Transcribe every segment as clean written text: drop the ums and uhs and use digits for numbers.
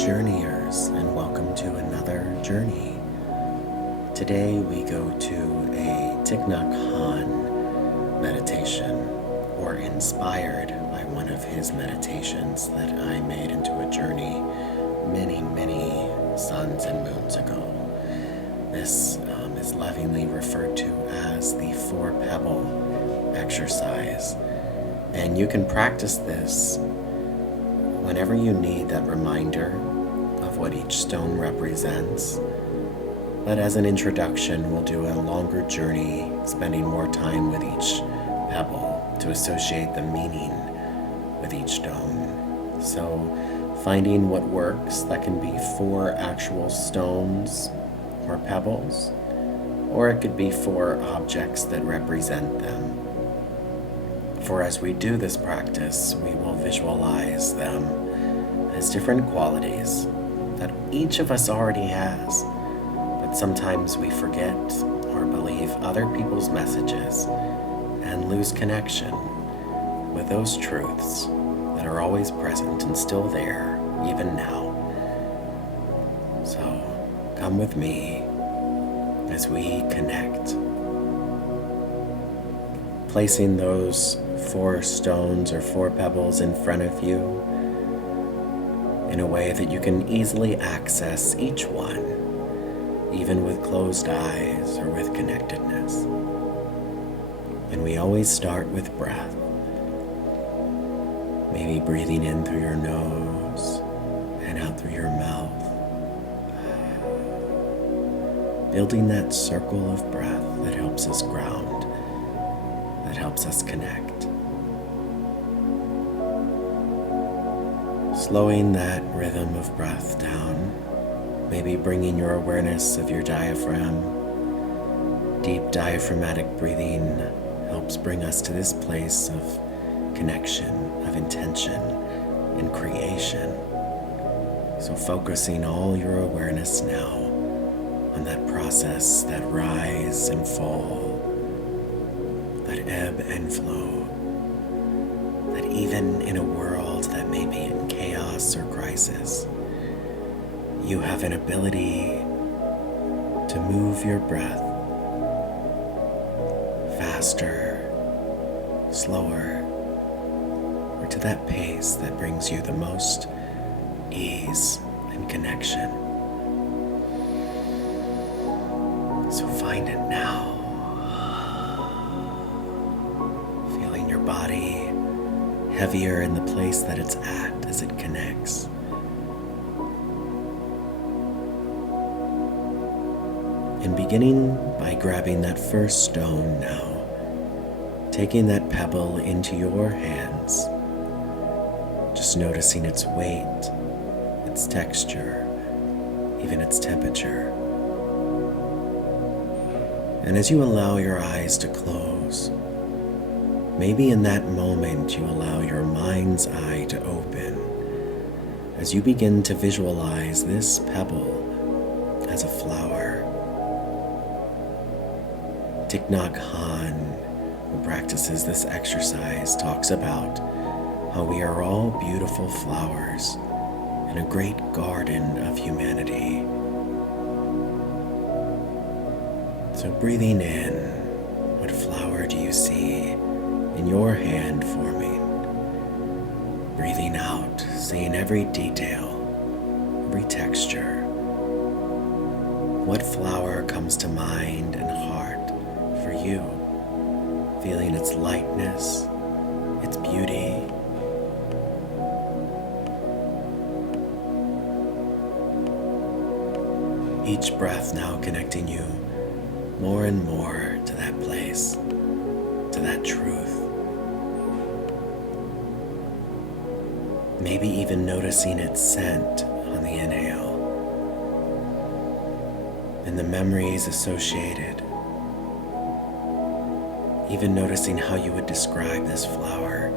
journeyers, and welcome to another journey. Today we go to a Thich Nhat Hanh meditation, or inspired by one of his meditations that I made into a journey many suns and moons ago. This is lovingly referred to as the 4-pebble exercise, and you can practice this whenever you need that reminder of what each stone represents. But as an introduction, we'll do a longer journey, spending more time with each pebble to associate the meaning with each stone. So finding what works, that can be 4 actual stones or pebbles, or it could be 4 objects that represent them. For as we do this practice, we will visualize them as different qualities that each of us already has, but sometimes we forget or believe other people's messages and lose connection with those truths that are always present and still there, even now. So come with me as we connect, placing those 4 stones or 4 pebbles in front of you in a way that you can easily access each one, even with closed eyes or with connectedness. And we always start with breath. Maybe breathing in through your nose and out through your mouth. Building that circle of breath that helps us ground, that helps us connect. Slowing that rhythm of breath down, maybe bringing your awareness of your diaphragm. Deep diaphragmatic breathing helps bring us to this place of connection, of intention, and creation. So focusing all your awareness now on that process, that rise and fall, that ebb and flow, that even in a world that may be in chaos or crisis, you have an ability to move your breath faster, slower, or to that pace that brings you the most ease and connection. So find it now. Feeling your body heavier in the place that it's at as it connects. And beginning by grabbing that first stone now, taking that pebble into your hands, just noticing its weight, its texture, even its temperature. And as you allow your eyes to close, maybe in that moment you allow your mind's eye to open as you begin to visualize this pebble as a flower. Thich Nhat Hanh, who practices this exercise, talks about how we are all beautiful flowers in a great garden of humanity. So breathing in, what flower do you see in your hand forming? Breathing out, seeing every detail, every texture. What flower comes to mind and heart for you? Feeling its lightness, its beauty. Each breath now connecting you more and more to that place, to that truth. Maybe even noticing its scent on the inhale and the memories associated. Even noticing how you would describe this flower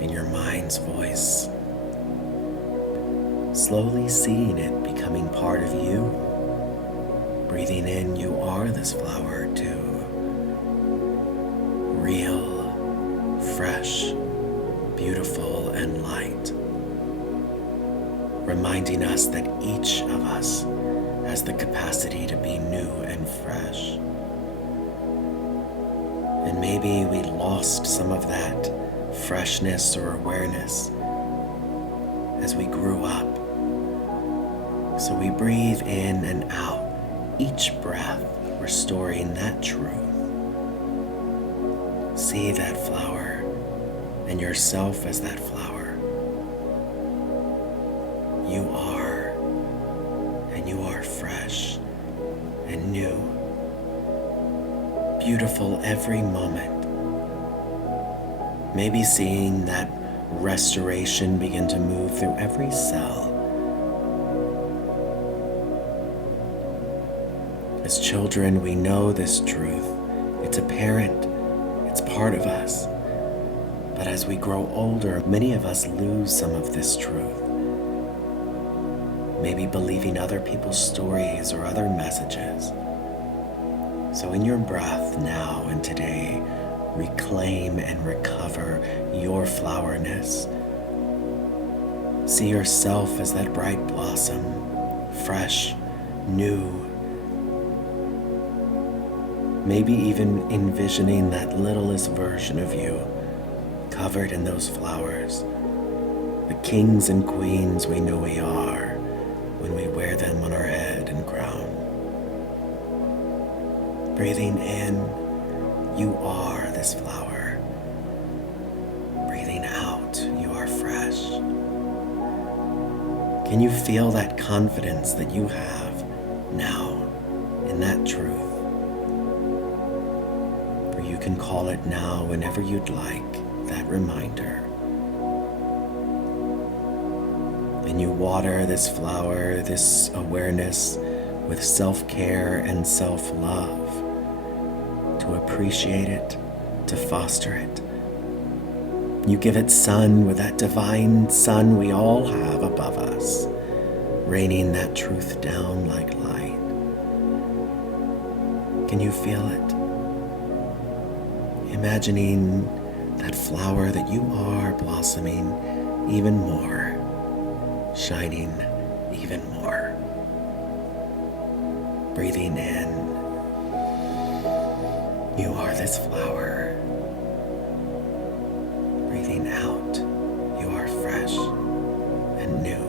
in your mind's voice. Slowly seeing it becoming part of you. Breathing in, you are this flower too. Real, fresh, beautiful, and light. reminding us that each of us has the capacity to be new and fresh. And maybe we lost some of that freshness or awareness as we grew up. So we breathe in and out, each breath restoring that truth. See that flower and yourself as that flower. You are, and you are fresh and new, beautiful every moment. Maybe seeing that restoration begin to move through every cell. As children, we know this truth. It's apparent. It's part of us. But as we grow older, many of us lose some of this truth. Maybe believing other people's stories or other messages. So in your breath now and today, reclaim and recover your flowerness. See yourself as that bright blossom, fresh, new. Maybe even envisioning that littlest version of you covered in those flowers, the kings and queens we know we are when we wear them on our head and crown. Breathing in, you are this flower. Breathing out, you are fresh. Can you feel that confidence that you have now in that truth? Or you can call it now whenever you'd like, that reminder. And you water this flower, this awareness, with self-care and self-love, to appreciate it, to foster it. You give it sun with that divine sun we all have above us, raining that truth down like light. Can you feel it? Imagining that flower that you are blossoming even more, shining even more. Breathing in, you are this flower. Breathing out, you are fresh and new.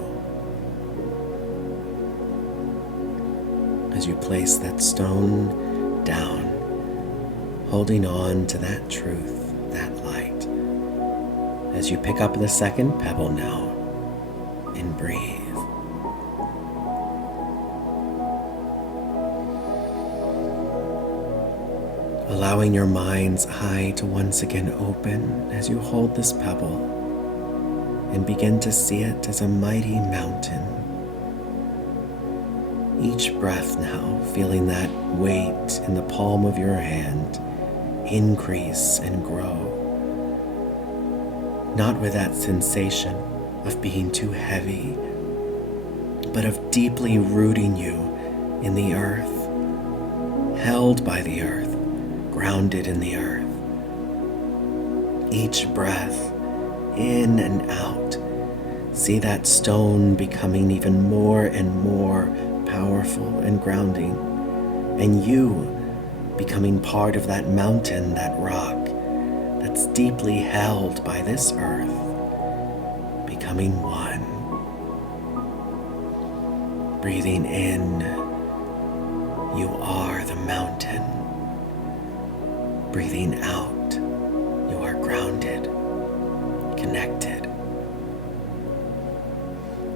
As you place that stone down, holding on to that truth, that light. As you pick up the second pebble now and breathe. Allowing your mind's eye to once again open as you hold this pebble and begin to see it as a mighty mountain. Each breath now, feeling that weight in the palm of your hand increase and grow. Not with that sensation of being too heavy, but of deeply rooting you in the earth, held by the earth, grounded in the earth. Each breath, in and out, see that stone becoming even more and more powerful and grounding, and you becoming part of that mountain, that rock, that's deeply held by this earth, becoming one. Breathing in, you are the mountain. Breathing out, you are grounded, connected.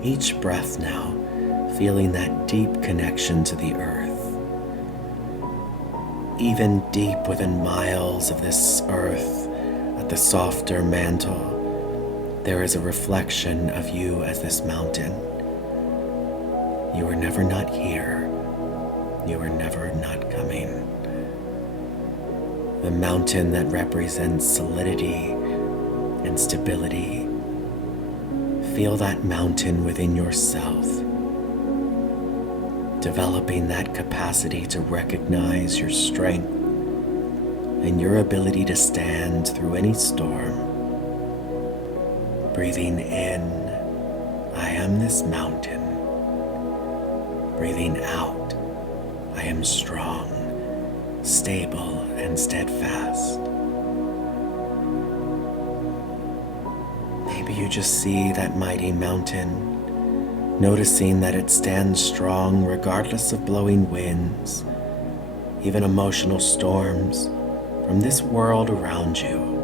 Each breath now, feeling that deep connection to the earth. Even deep within miles of this earth, at the softer mantle, there is a reflection of you as this mountain. You are never not here. You are never not coming. The mountain that represents solidity and stability. Feel that mountain within yourself, developing that capacity to recognize your strength and your ability to stand through any storm. Breathing in, I am this mountain. Breathing out, I am strong, stable, and steadfast. Maybe you just see that mighty mountain, noticing that it stands strong regardless of blowing winds, even emotional storms from this world around you.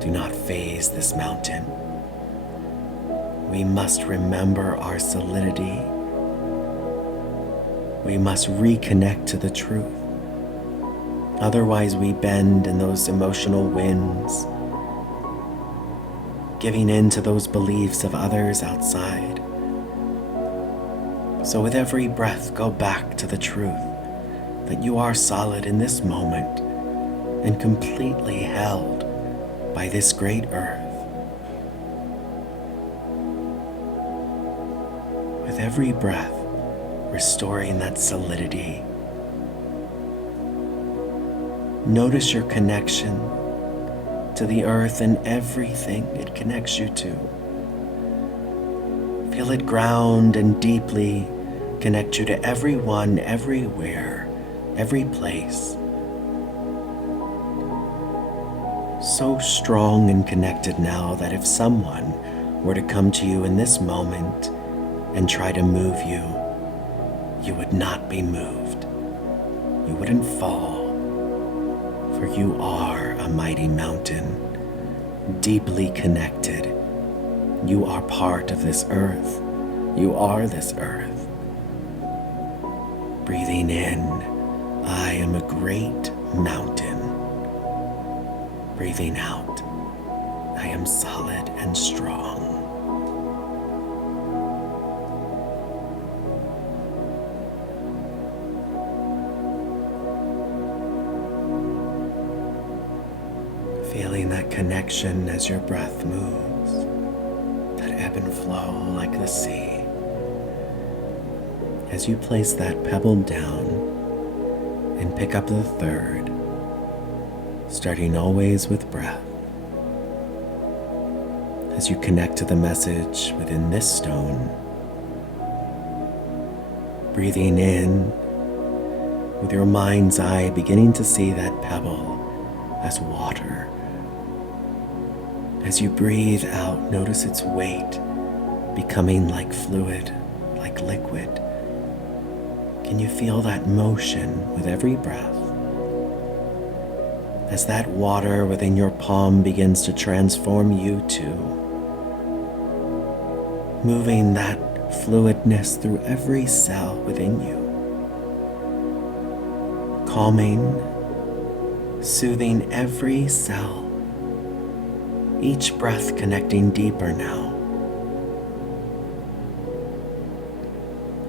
Do not faze this mountain. We must remember our solidity. We must reconnect to the truth. Otherwise, we bend in those emotional winds, giving in to those beliefs of others outside. So with every breath, go back to the truth that you are solid in this moment and completely held by this great earth. With every breath, restoring that solidity. Notice your connection to the earth and everything it connects you to. Feel it ground and deeply connect you to everyone, everywhere, every place. So strong and connected now that if someone were to come to you in this moment and try to move you, you would not be moved. You wouldn't fall, for you are a mighty mountain, deeply connected. You are part of this earth. You are this earth. Breathing in, I am a great mountain. Breathing out, I am solid and strong. Feeling that connection as your breath moves, that ebb and flow like the sea. As you place that pebble down and pick up the third, starting always with breath. As you connect to the message within this stone, breathing in with your mind's eye, beginning to see that pebble as water. As you breathe out, notice its weight becoming like fluid, like liquid. Can you feel that motion with every breath? As that water within your palm begins to transform you too, moving that fluidness through every cell within you, calming, soothing every cell, each breath connecting deeper now.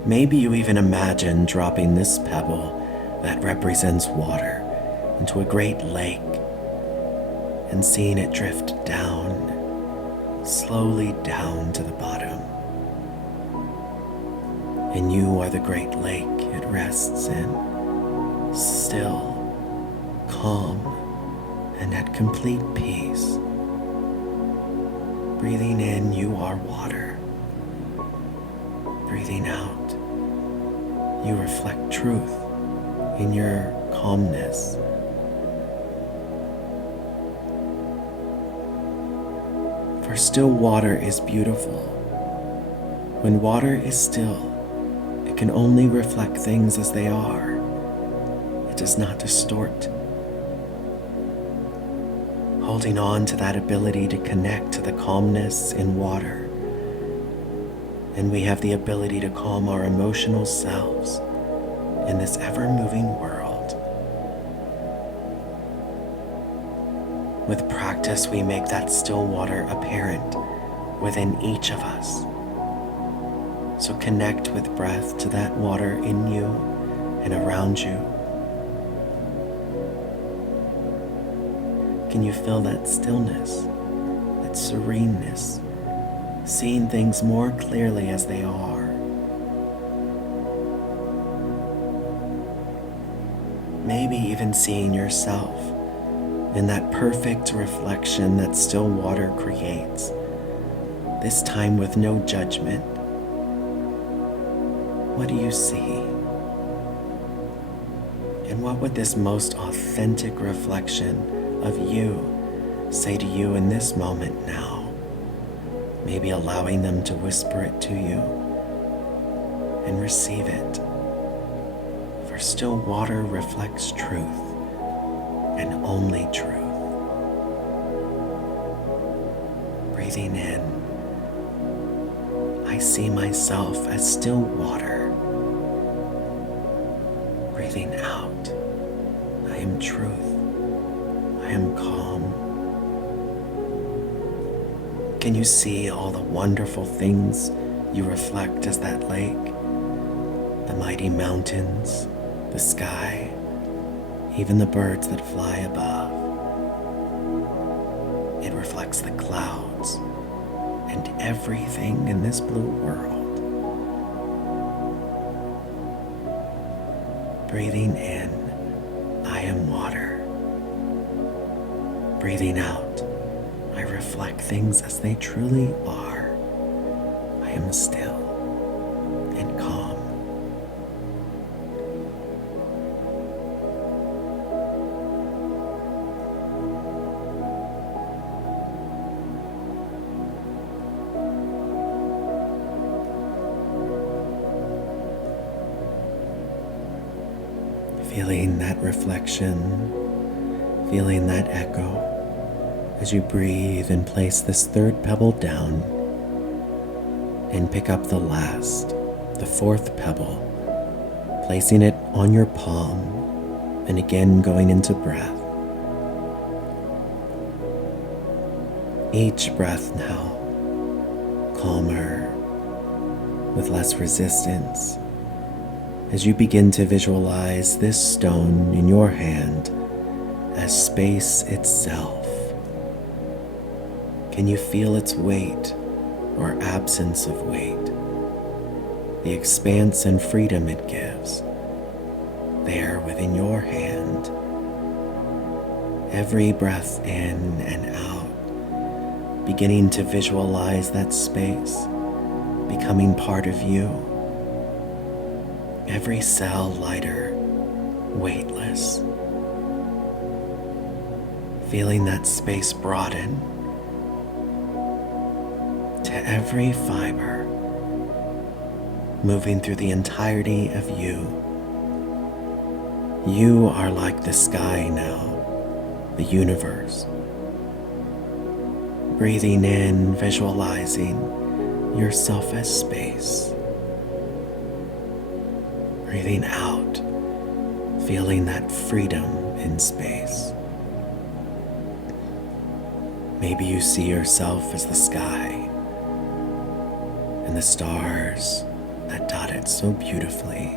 Maybe you even imagine dropping this pebble that represents water into a great lake and seeing it drift down, slowly down to the bottom. And you are the great lake it rests in, still, calm, and at complete peace. Breathing in, you are water. Breathing out, you reflect truth in your calmness. For still water is beautiful. When water is still, it can only reflect things as they are. It does not distort. Holding on to that ability to connect to the calmness in water, and we have the ability to calm our emotional selves in this ever-moving world. With practice, we make that still water apparent within each of us. So connect with breath to that water in you and around you. Can you feel that stillness, that sereneness, seeing things more clearly as they are? Maybe even seeing yourself in that perfect reflection that still water creates, this time with no judgment. What do you see? And what would this most authentic reflection of you say to you in this moment now? Maybe allowing them to whisper it to you and receive it. For still water reflects truth and only truth. Breathing in, I see myself as still water. Breathing out, I am truth. I am calm. Can you see all the wonderful things you reflect as that lake? The mighty mountains, the sky, even the birds that fly above. It reflects the clouds and everything in this blue world. Breathing in, I am water. Breathing out, I reflect things as they truly are. I am still and calm. Feeling that reflection, feeling that echo as you breathe and place this third pebble down and pick up the last, the fourth pebble, placing it on your palm and again going into breath. Each breath now calmer, with less resistance, as you begin to visualize this stone in your hand as space itself. Can you feel its weight or absence of weight? The expanse and freedom it gives there within your hand. Every breath in and out, beginning to visualize that space becoming part of you. Every cell lighter, weightless. Feeling that space broaden to every fiber, moving through the entirety of you. You are like the sky now, the universe. Breathing in, visualizing yourself as space. Breathing out, feeling that freedom in space. Maybe you see yourself as the sky and the stars that dot it so beautifully.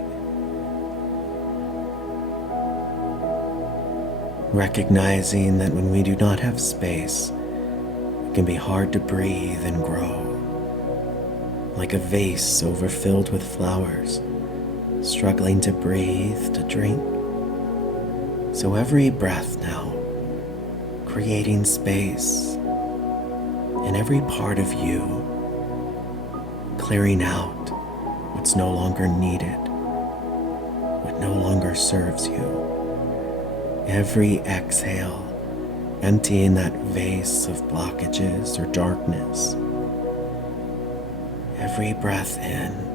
Recognizing that when we do not have space, it can be hard to breathe and grow. Like a vase overfilled with flowers, struggling to breathe, to drink. So every breath now, creating space in every part of you, clearing out what's no longer needed, what no longer serves you. Every exhale, emptying that vase of blockages or darkness. Every breath in,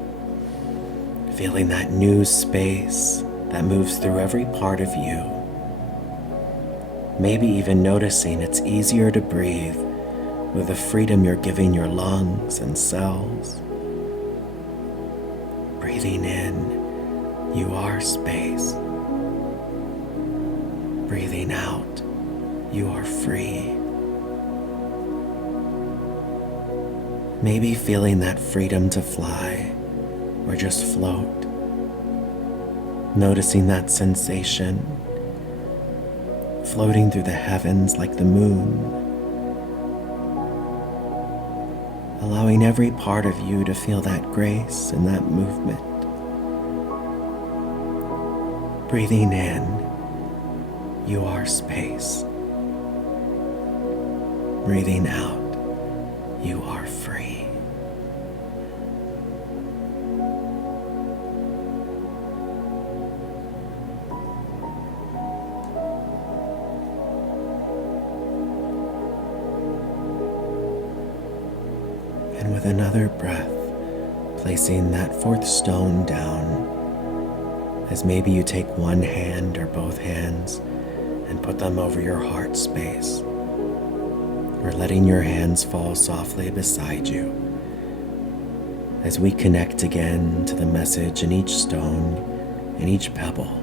feeling that new space that moves through every part of you. Maybe even noticing it's easier to breathe with the freedom you're giving your lungs and cells. Breathing in, you are space. Breathing out, you are free. Maybe feeling that freedom to fly or just float. Noticing that sensation, floating through the heavens like the moon. Allowing every part of you to feel that grace and that movement. Breathing in, you are space. Breathing out, you are free. And with another breath, placing that fourth stone down, as maybe you take one hand or both hands and put them over your heart space, or letting your hands fall softly beside you. As we connect again to the message in each stone and each pebble,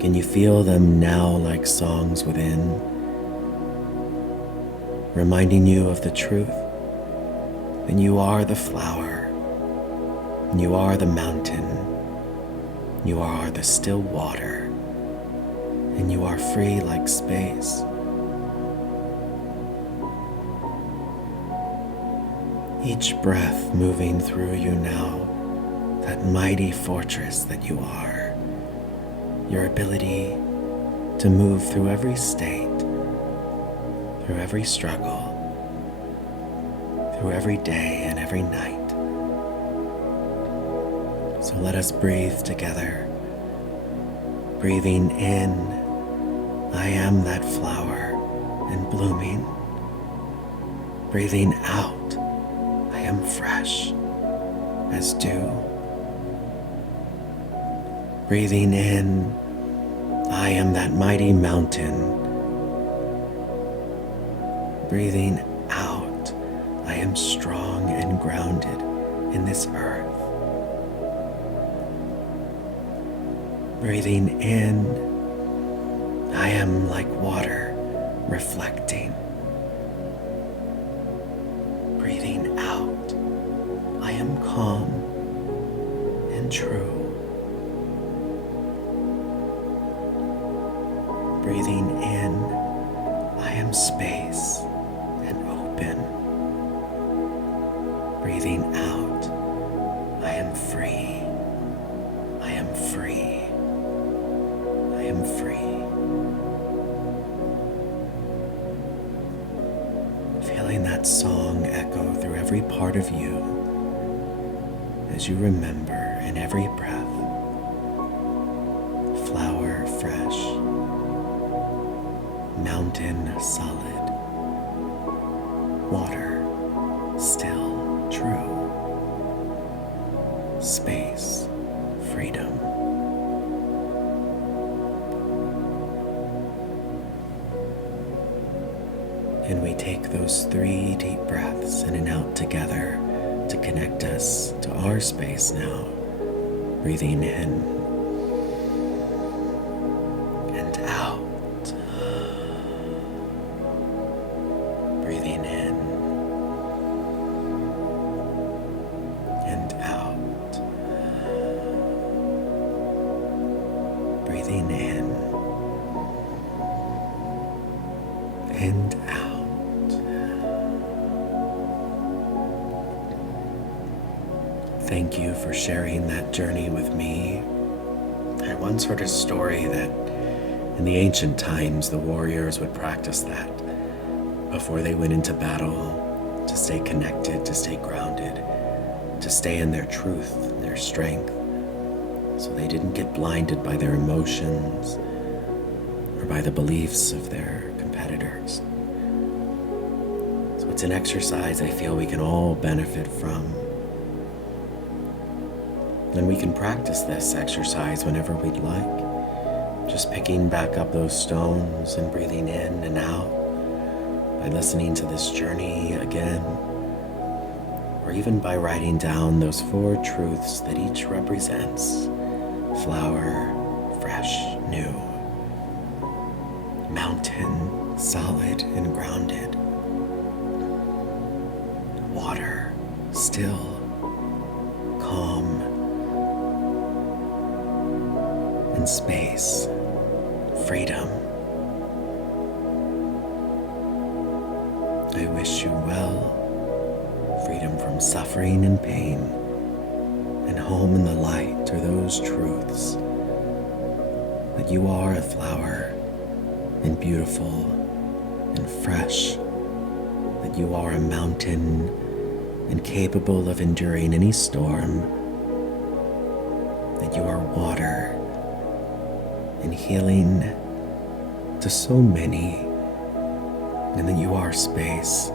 can you feel them now like songs within, reminding you of the truth that you are the flower, and you are the mountain, you are the still water, and you are free like space. Each breath moving through you now, that mighty fortress that you are, your ability to move through every state, through every struggle, through every day and every night. So let us breathe together, breathing in, I am that flower and blooming, breathing out, I am fresh as dew. Breathing in, I am that mighty mountain. Breathing out, I am strong and grounded in this earth. Breathing in, I am like water reflecting. Breathing out, I am calm and true. Breathing in, I am space and open. Breathing out, I am free. I am free. I am free. Feeling that song echo through every part of you as you remember in every breath, flower fresh, mountain solid, water still true, space freedom. And we take those 3 deep breaths in and out together to connect us to our space now. Breathing in and out. Breathing in and out. Breathing in and out. Thank you for sharing that journey with me. I once heard a story that in the ancient times the warriors would practice that before they went into battle, to stay connected, to stay grounded, to stay in their truth, their strength, so they didn't get blinded by their emotions or by the beliefs of their competitors. So it's an exercise I feel we can all benefit from. And we can practice this exercise whenever we'd like, just picking back up those stones and breathing in and out by listening to this journey again, or even by writing down those 4 truths that each represents: flower, fresh, new; mountain, solid and grounded; water, still, calm; and space, freedom. I wish you well, freedom from suffering and pain, and home in the light are those truths that you are a flower and beautiful and fresh, that you are a mountain and capable of enduring any storm, that you are water and healing to so many, and that you are space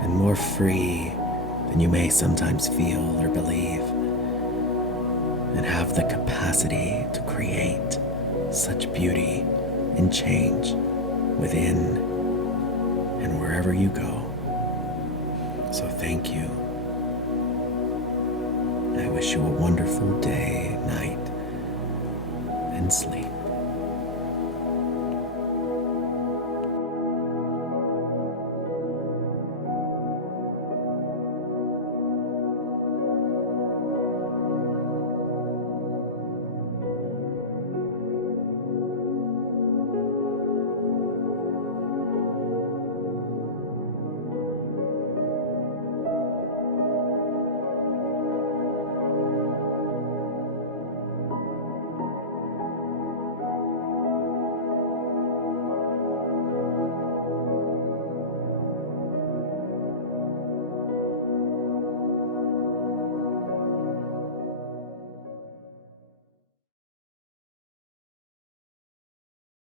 and more free than you may sometimes feel or believe, and have the capacity to create such beauty and change within and wherever you go. So thank you. I wish you a wonderful day, night, and sleep.